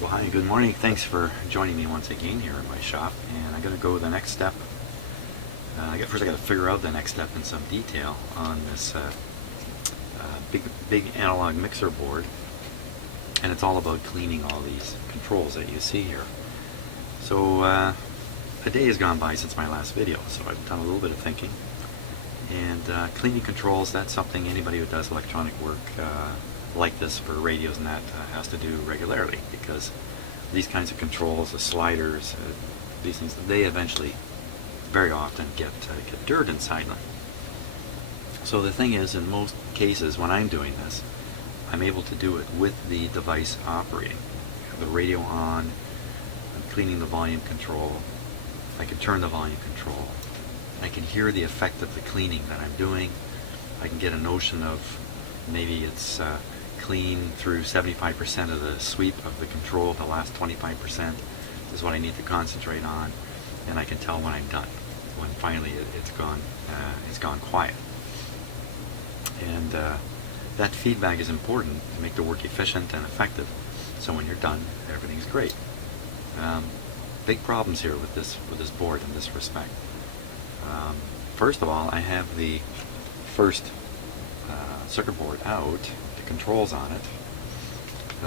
Well, hi, good morning. Thanks for joining me once again here in my shop. And I'm going to go the next step. First, I got to figure out the next step in some detail on this big analog mixer board. And it's all about cleaning all these controls that you see here. So a day has gone by since my last video, so I've done a little bit of thinking. And cleaning controls, that's something anybody who does electronic work like this for radios and that has to do regularly, because these kinds of controls, the sliders, these things, they eventually very often get dirt inside them. So the thing is, in most cases when I'm doing this, I'm able to do it with the device operating. I have the radio on, I'm cleaning the volume control, I can turn the volume control, I can hear the effect of the cleaning that I'm doing, I can get a notion of maybe it's clean through 75% of the sweep of the control. The last 25% is what I need to concentrate on, and I can tell when I'm done, when finally it's gone quiet. And that feedback is important to make the work efficient and effective. So when you're done, everything's great. Big problems here with this board in this respect. First of all, I have the first circuit board out, the controls on it.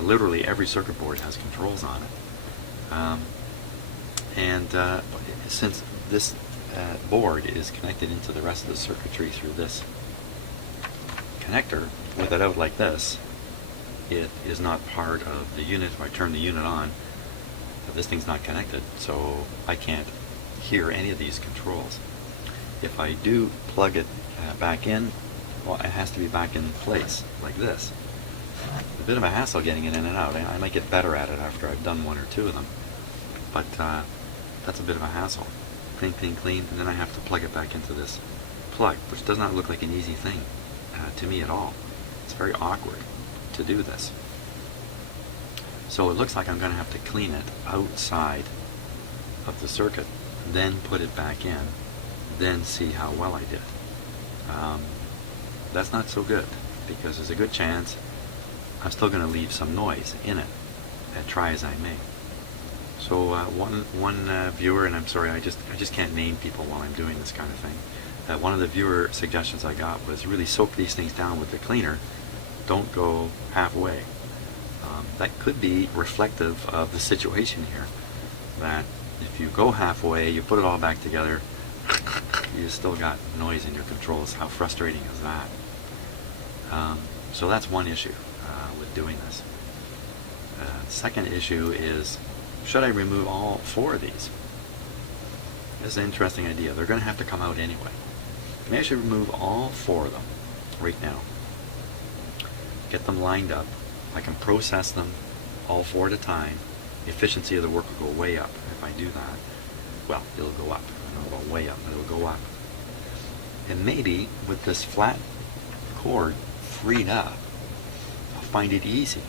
Literally every circuit board has controls on it. Since this board is connected into the rest of the circuitry through this connector, with it out like this, it is not part of the unit. If I turn the unit on, this thing's not connected, so I can't hear any of these controls. If I do plug it back in, well, it has to be back in place, like this. A bit of a hassle getting it in and out. I might get better at it after I've done one or two of them, but that's a bit of a hassle. Clean, clean, clean, and then I have to plug it back into this plug, which does not look like an easy thing to me at all. It's very awkward to do this. So it looks like I'm going to have to clean it outside of the circuit, then put it back in, then see how well I did. That's not so good, because there's a good chance I'm still going to leave some noise in it, try as I may. So one viewer, and I'm sorry, I just can't name people while I'm doing this kind of thing. One of the viewer suggestions I got was really soak these things down with the cleaner. Don't go halfway. That could be reflective of the situation here, that if you go halfway, you put it all back together, you still got noise in your controls. How frustrating is that? So that's one issue with doing this. Second issue is, should I remove all four of these? This is an interesting idea. They're going to have to come out anyway. Maybe I should remove all four of them right now. Get them lined up. I can process them all four at a time. The efficiency of the work will go way up if I do that. Well, it'll go up. I don't know about way up, but it'll go up. And maybe with this flat cord freed up, I'll find it easy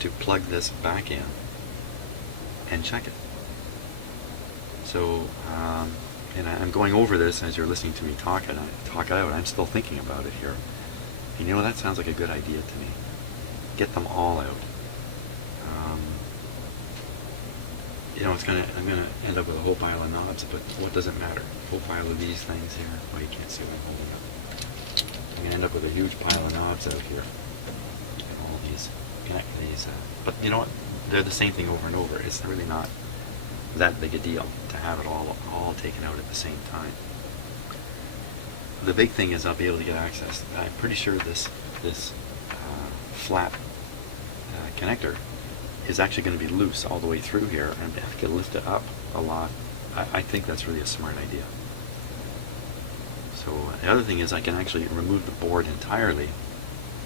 to plug this back in and check it. So, and I'm going over this as you're listening to me talk it out. I'm still thinking about it here. And you know, that sounds like a good idea to me. Get them all out. You know, I'm gonna end up with a whole pile of knobs, but what does it matter? A whole pile of these things here. Oh, you can't see what I'm holding up. I'm gonna end up with a huge pile of knobs out here. And all these, but you know what? They're the same thing over and over. It's really not that big a deal to have it all taken out at the same time. The big thing is I'll be able to get access. I'm pretty sure this flat connector is actually going to be loose all the way through here, and I have to lift it up a lot. I think that's really a smart idea. So the other thing is I can actually remove the board entirely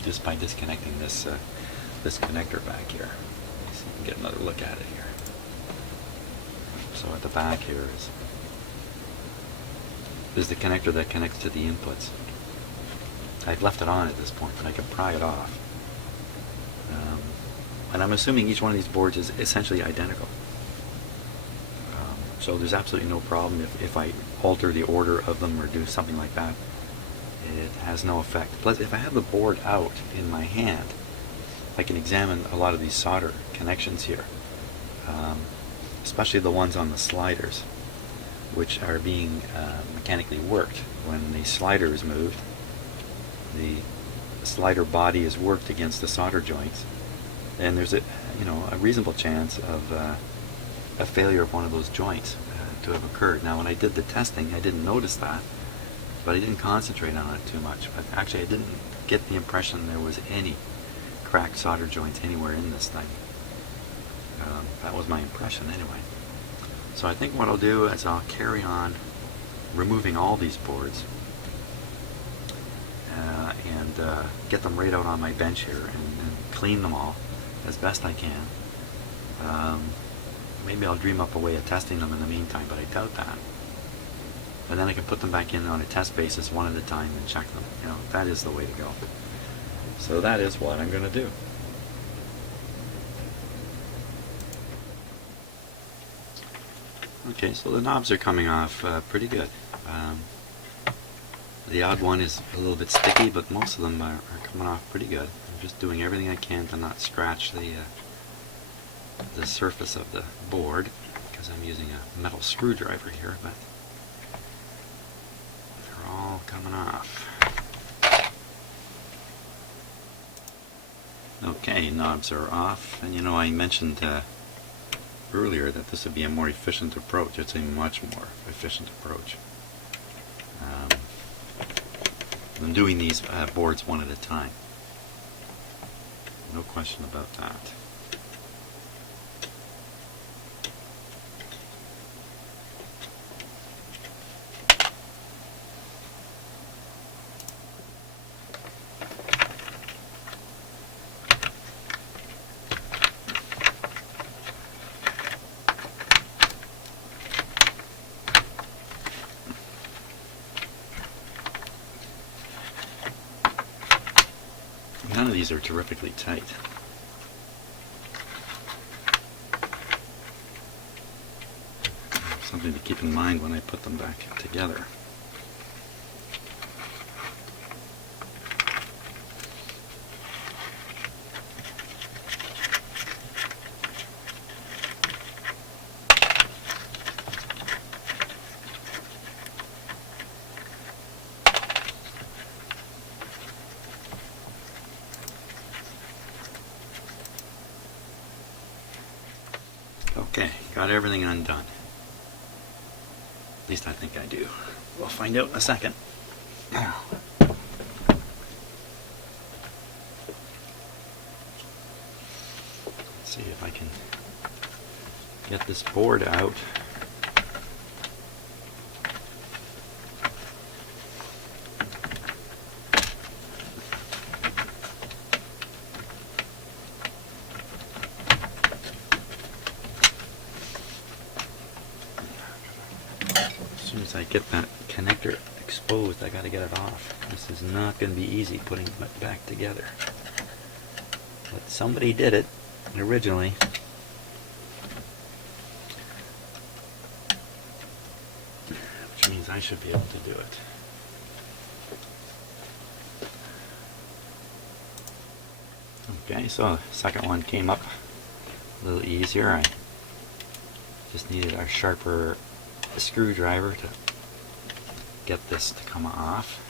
just by disconnecting this connector back here. So you can get another look at it here. So at the back here is the connector that connects to the inputs. I've left it on at this point, but I can pry it off. And I'm assuming each one of these boards is essentially identical. So there's absolutely no problem if I alter the order of them or do something like that. It has no effect. Plus, if I have the board out in my hand, I can examine a lot of these solder connections here. especially the ones on the sliders, which are being mechanically worked. When the slider is moved, the slider body is worked against the solder joints, and there's a reasonable chance of a failure of one of those joints to have occurred. Now, when I did the testing, I didn't notice that, but I didn't concentrate on it too much. But actually, I didn't get the impression there was any cracked solder joints anywhere in this thing. That was my impression anyway. So I think what I'll do is I'll carry on removing all these boards and get them right out on my bench here and clean them all as best I can. Maybe I'll dream up a way of testing them in the meantime, but I doubt that. And then I can put them back in on a test basis one at a time and check them. That is the way to go. So that is what I'm going to do. Okay, so the knobs are coming off pretty good. The odd one is a little bit sticky, but most of them are coming off pretty good. I'm just doing everything I can to not scratch the surface of the board, because I'm using a metal screwdriver here, but they're all coming off. Okay, knobs are off, and I mentioned earlier that this would be a more efficient approach. It's a much more efficient approach than doing these boards one at a time. No question about that. None of these are terrifically tight. Something to keep in mind when I put them back together. Okay, got everything undone. At least I think I do. We'll find out in a second. Let's see if I can get this board out. As soon as I get that connector exposed, I got to get it off. This is not going to be easy putting it back together. But somebody did it originally. Which means I should be able to do it. Okay, so the second one came up a little easier. I just needed a sharper screwdriver to get this to come off.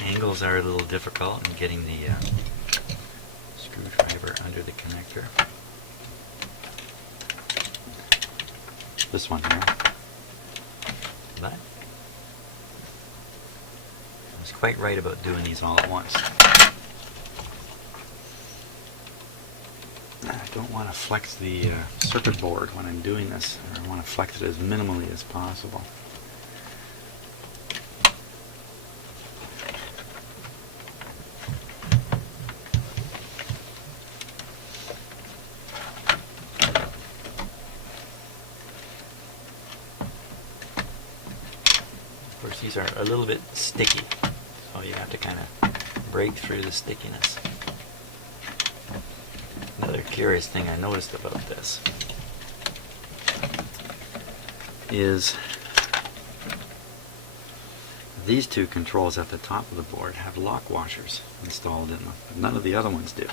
Angles are a little difficult in getting the screwdriver under the connector. This one here. But I was quite right about doing these all at once. I don't want to flex the circuit board when I'm doing this. I want to flex it as minimally as possible. Of course, these are a little bit sticky, so you have to kind of break through the stickiness. Another curious thing I noticed about this is these two controls at the top of the board have lock washers installed in them, but none of the other ones do.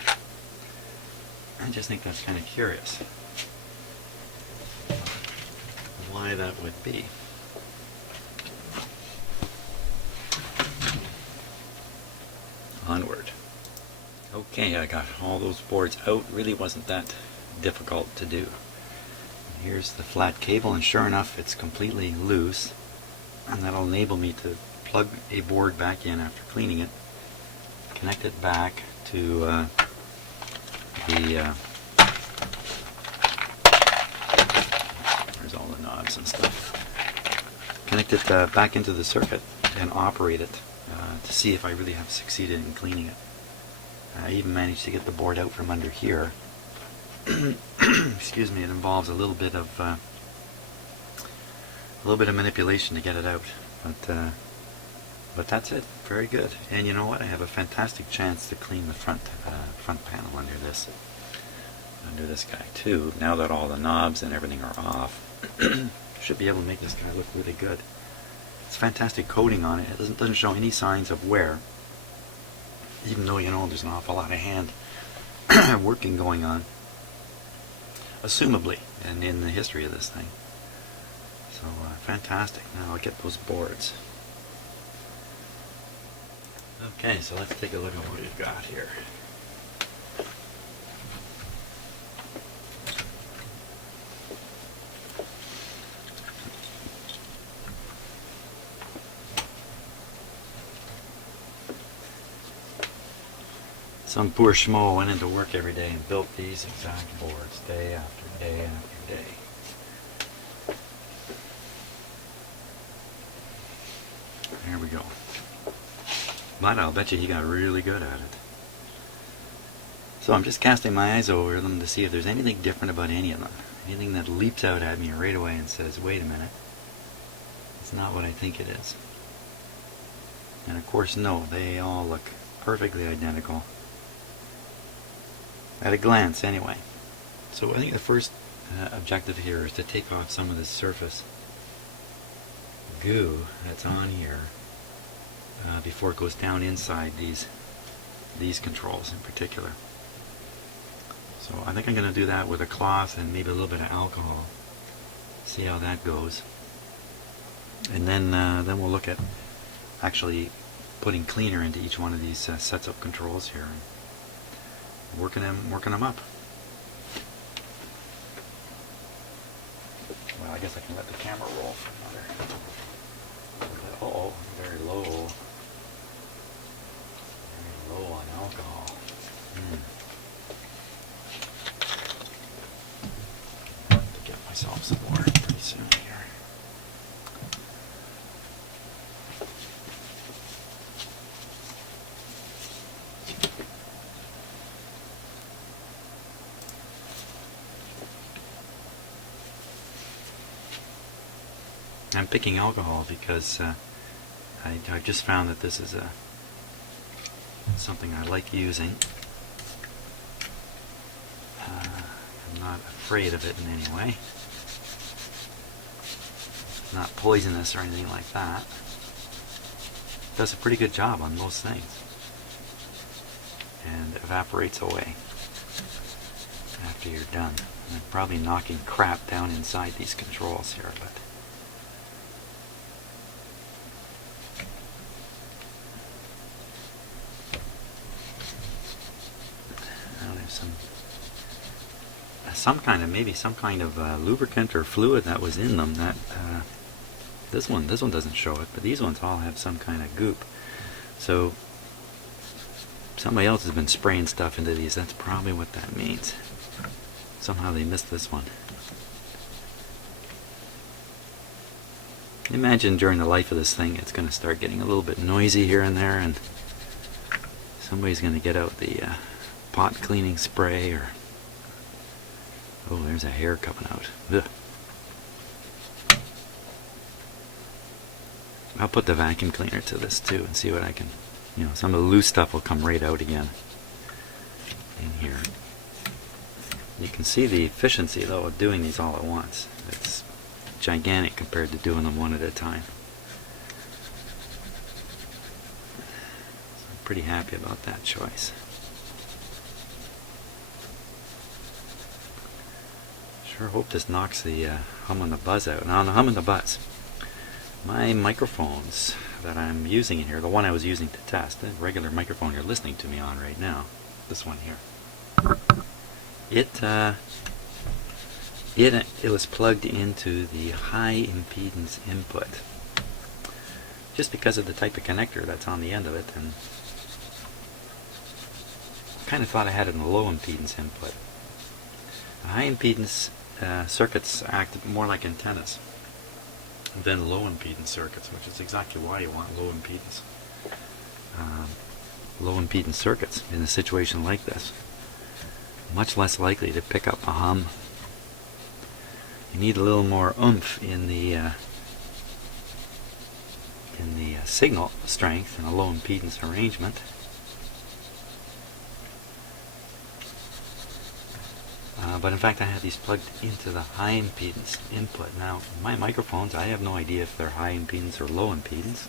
just think that's kind of curious why that would be. Onward. Okay, I got all those boards out. Really wasn't that difficult to do. Here's the flat cable, and sure enough it's completely loose, and that'll enable me to plug a board back in after cleaning it, connect it back to there's all the knobs and stuff. Connect it back into the circuit and operate it to see if I really have succeeded in cleaning it. I even managed to get the board out from under here. Excuse me. It involves a little bit of manipulation to get it out, but that's it. Very good. And you know what? I have a fantastic chance to clean the front panel under this guy too. Now that all the knobs and everything are off, should be able to make this guy look really good. It's fantastic coating on it. It doesn't show any signs of wear, even though there's an awful lot of hand working going on, assumably, and in the history of this thing. So fantastic. Now I'll get those boards. Okay, so let's take a look at what we've got here. Some poor schmo went into work every day and built these exact boards day after day after day. There we go. But I'll bet you he got really good at it. So I'm just casting my eyes over them to see if there's anything different about any of them. Anything that leaps out at me right away and says, wait a minute, it's not what I think it is. And of course, no, they all look perfectly identical. At a glance, anyway. So I think the first objective here is to take off some of the surface goo that's on here before it goes down inside these controls in particular. So I think I'm going to do that with a cloth and maybe a little bit of alcohol. See how that goes. And then we'll look at actually putting cleaner into each one of these sets of controls here. Working them up. Well, I guess I can let the camera roll for another. Uh-oh, very low. Very low on alcohol. I have to get myself some more pretty soon here. I'm picking alcohol because I just found that this is something I like using. I'm not afraid of it in any way. It's not poisonous or anything like that. It does a pretty good job on most things. And evaporates away after you're done. And I'm probably knocking crap down inside these controls here, but maybe some kind of lubricant or fluid that was in them. That this one doesn't show it, but these ones all have some kind of goop. So somebody else has been spraying stuff into these. That's probably what that means. Somehow they missed this one. Imagine during the life of this thing, it's going to start getting a little bit noisy here and there, and somebody's going to get out the pot cleaning spray, or oh, there's a hair coming out. Ugh. I'll put the vacuum cleaner to this too and see what I can, some of the loose stuff will come right out again in here. You can see the efficiency though of doing these all at once. It's gigantic compared to doing them one at a time. So I'm pretty happy about that choice. sure hope this knocks the hum and the buzz out. Now on the hum and the buzz, my microphones that I'm using in here, the one I was using to test, the regular microphone you're listening to me on right now, this one here, it was plugged into the high impedance input, just because of the type of connector that's on the end of it, and I kind of thought I had it in a low impedance input. High impedance circuits act more like antennas than low impedance circuits, which is exactly why you want low impedance circuits in a situation like this. Much less likely to pick up a hum. You need a little more oomph in the signal strength in a low impedance arrangement. But in fact I have these plugged into the high impedance input. Now my microphones, I have no idea if they're high impedance or low impedance.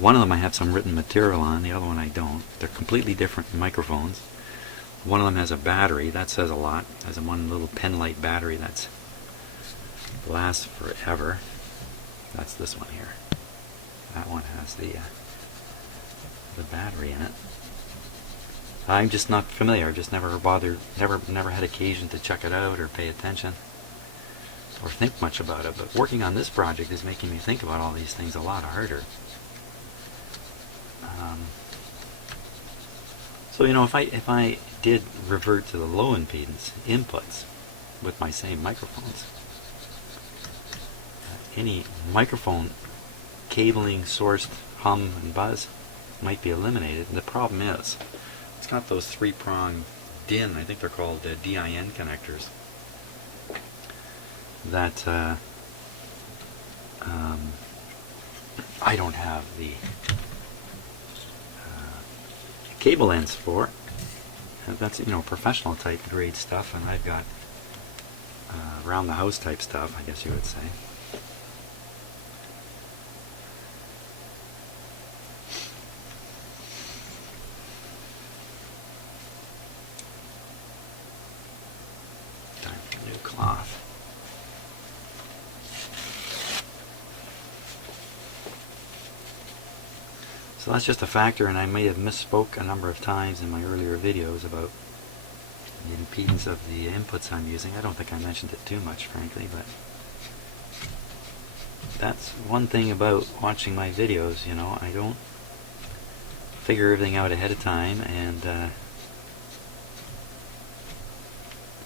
One of them I have some written material on, the other one I don't. They're completely different microphones. One of them has a battery, that says a lot. It has a one little pen light battery that lasts forever. That's this one here. That one has the battery in it. I'm just not familiar. I've just never bothered, never had occasion to check it out or pay attention or think much about it. But working on this project is making me think about all these things a lot harder. So you know, if I did revert to the low impedance inputs with my same microphones, any microphone cabling sourced hum and buzz might be eliminated. And the problem is, it's got those three-prong DIN, I think they're called DIN connectors, that I don't have the cable ends for. That's, you know, professional type grade stuff, and I've got around the house type stuff, I guess you would say. Time for a new cloth. So that's just a factor, and I may have misspoke a number of times in my earlier videos about the impedance of the inputs I'm using. I don't think I mentioned it too much, frankly, but that's one thing about watching my videos, you know, I don't figure everything out ahead of time, and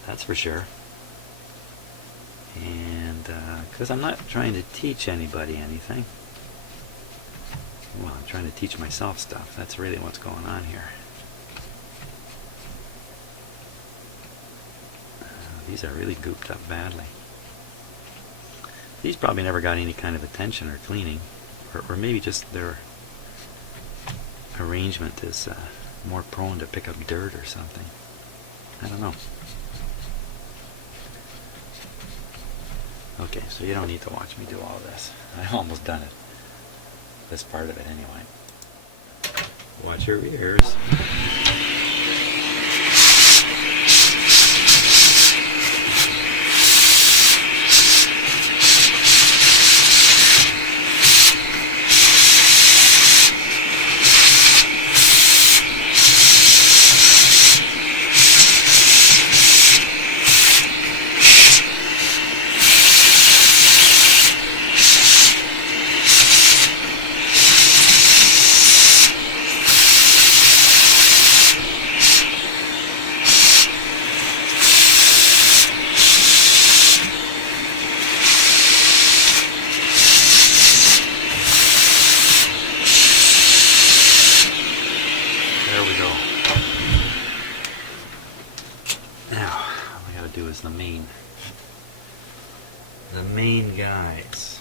that's for sure. And because I'm not trying to teach anybody anything. Well, I'm trying to teach myself stuff. That's really what's going on here. These are really gooped up badly. These probably never got any kind of attention or cleaning, or maybe just their arrangement is more prone to pick up dirt or something. I don't know. Okay, so you don't need to watch me do all this. I've almost done it. This part of it anyway. Watch your ears. The main guys.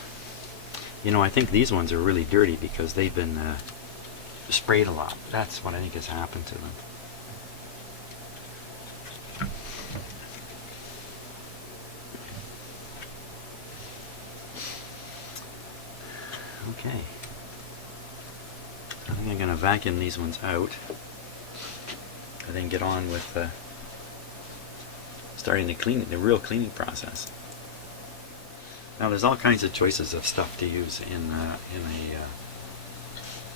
You know, I think these ones are really dirty because they've been sprayed a lot. That's what I think has happened to them. Okay. I think I'm going to vacuum these ones out and then get on with starting the real cleaning process. Now there's all kinds of choices of stuff to use in a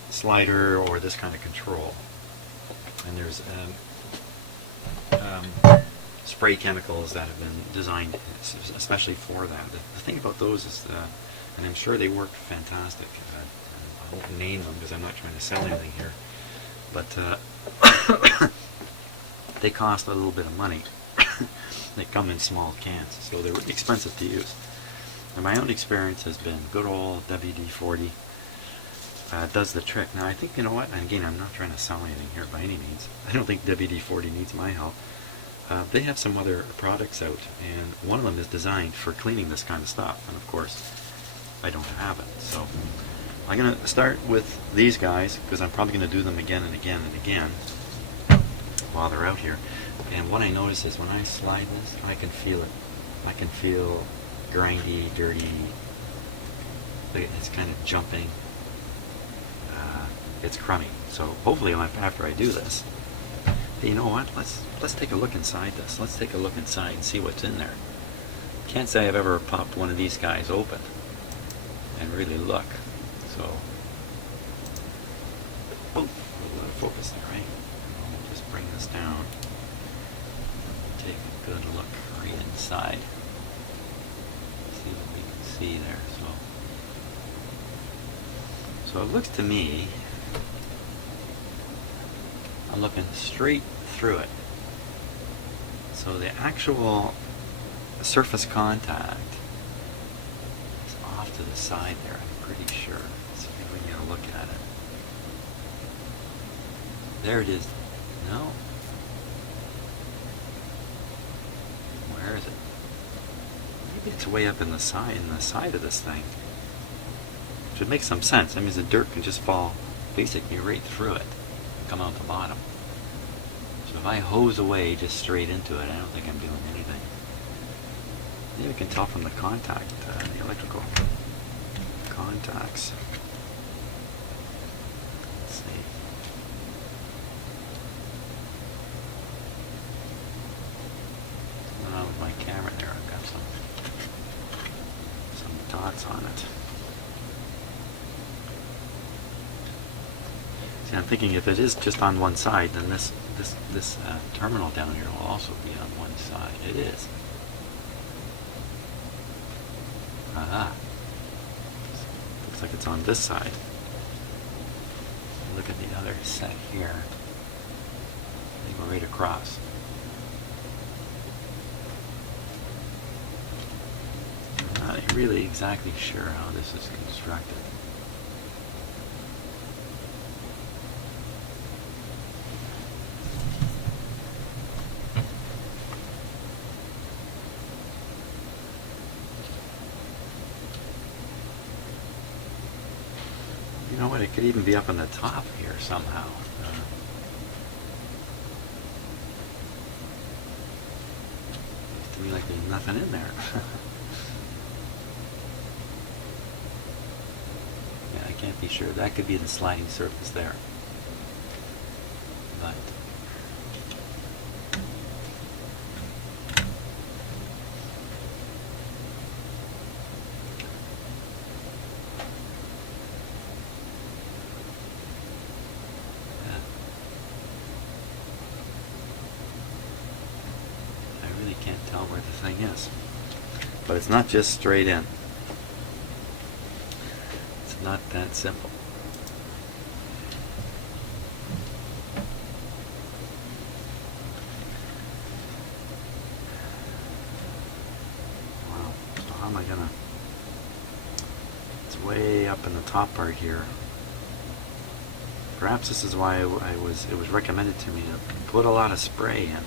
slider or this kind of control. And there's spray chemicals that have been designed especially for that. The thing about those is, and I'm sure they work fantastic. I won't name them because I'm not trying to sell anything here, but they cost a little bit of money. They come in small cans, so they're really expensive to use. And my own experience has been good old WD-40 does the trick. Now I think, you know what, and again, I'm not trying to sell anything here by any means. I don't think WD-40 needs my help. They have some other products out, and one of them is designed for cleaning this kind of stuff, and of course I don't have it. So I'm going to start with these guys, because I'm probably going to do them again and again and again while they're out here. And what I notice is when I slide this, I can feel it. I can feel grindy, dirty, it's kind of jumping, it's crummy. So hopefully after I do this, hey, you know what, let's take a look inside this. Let's take a look inside and see what's in there. Can't say I've ever popped one of these guys open and really look. So, oh, a little out of focus there, right? I'll just bring this down, take a good look right inside. See what we can see there. So it looks to me, I'm looking straight through it. So the actual surface contact is off to the side there, I'm pretty sure. Let's see if we can get a look at it. There it is. No. Where is it? Maybe it's way up in the side of this thing. Which would make some sense. That means the dirt can just fall basically right through it, come out the bottom. So if I hose away just straight into it, I don't think I'm doing anything. Maybe you can tell from the contact, the electrical contacts. Let's see. With my camera there, I've got some dots on it. See, I'm thinking if it is just on one side, then this terminal down here will also be on one side. It is. Aha. Looks like it's on this side. Look at the other set here. They go right across. I'm not really exactly sure how this is constructed. You know what, it could even be up on the top here somehow. Looks to me like there's nothing in there. Yeah, I can't be sure. That could be the sliding surface there. But can't tell where the thing is. But it's not just straight in. It's not that simple. Wow. So how am I gonna... It's way up in the top part here. Perhaps this is why it was recommended to me to put a lot of spray in.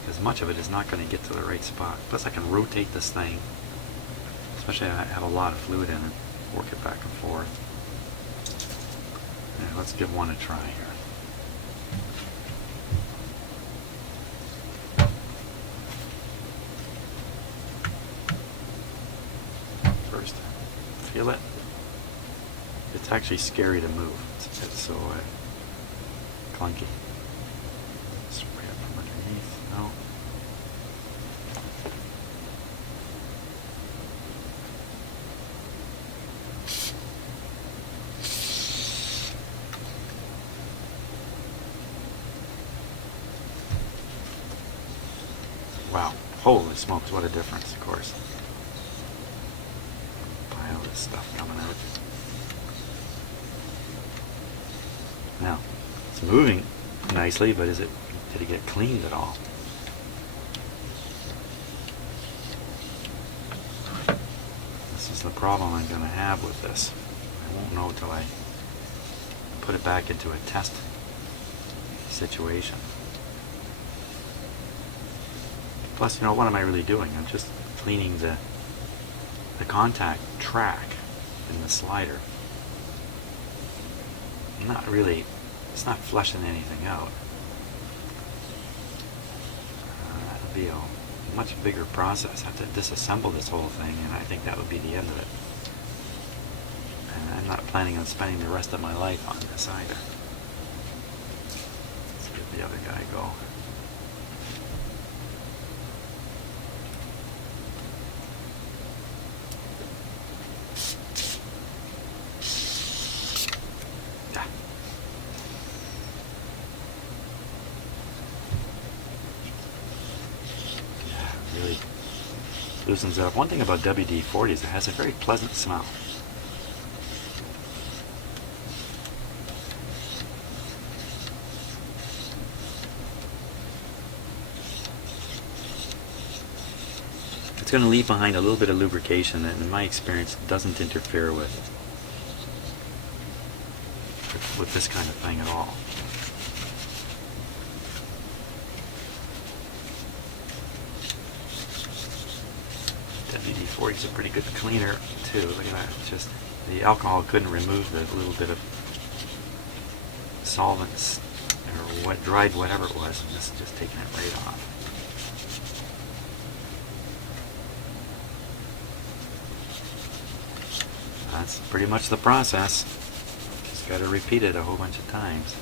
Because much of it is not going to get to the right spot. Plus I can rotate this thing, especially if I have a lot of fluid in it, work it back and forth. Yeah, let's give one a try here. First, feel it. It's actually scary to move. It's so clunky. Spray it from underneath. No. Wow, holy smokes, what a difference, of course. Pile of this stuff coming out. Now, it's moving nicely, but did it get cleaned at all? This is the problem I'm going to have with this. I won't know till I put it back into a test situation. Plus, what am I really doing? I'm just cleaning the contact track in the slider. Not really, it's not flushing anything out. That'll be a much bigger process. I have to disassemble this whole thing, and I think that would be the end of it. And I'm not planning on spending the rest of my life on this either. Let's give the other guy a go. Really loosens it up. One thing about WD-40 is it has a very pleasant smell. It's going to leave behind a little bit of lubrication that, in my experience, doesn't interfere with this kind of thing at all. WD-40 is a pretty good cleaner too. Look at that. Just the alcohol couldn't remove the little bit of solvents or what dried whatever it was, and this is just taking it right off. That's pretty much the process. Just got to repeat it a whole bunch of times.